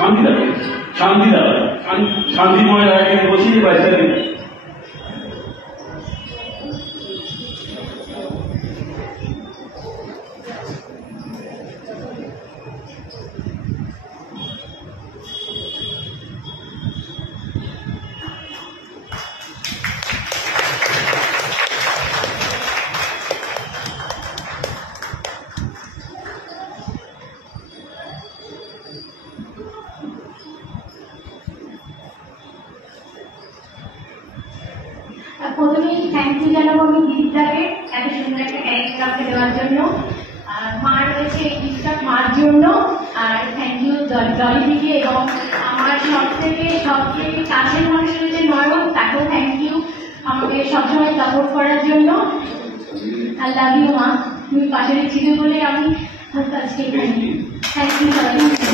শান্তি দাও, শান্তি দাও, শান্তিময় আগে বসিয়ে বাচ্চাকে প্রথমেই থ্যাংক ইউ জানাবো আমি দিদিটাকে এত সুন্দর একটা ক্যারেক্টার আমাকে দেওয়ার জন্য। মা রয়েছে এই গিফটটা মার জন্য। আর থ্যাংক ইউ জলি দিকে, এবং আমার সব থেকে কাছের মানুষ রয়েছে নয়ন, তাকেও থ্যাংক ইউ আমাকে সবসময় সাপোর্ট করার জন্য। আই লাভ ইউ মা, তুমি পাশে ছিল বলে আমি আজকে থ্যাংক ইউ সবাই।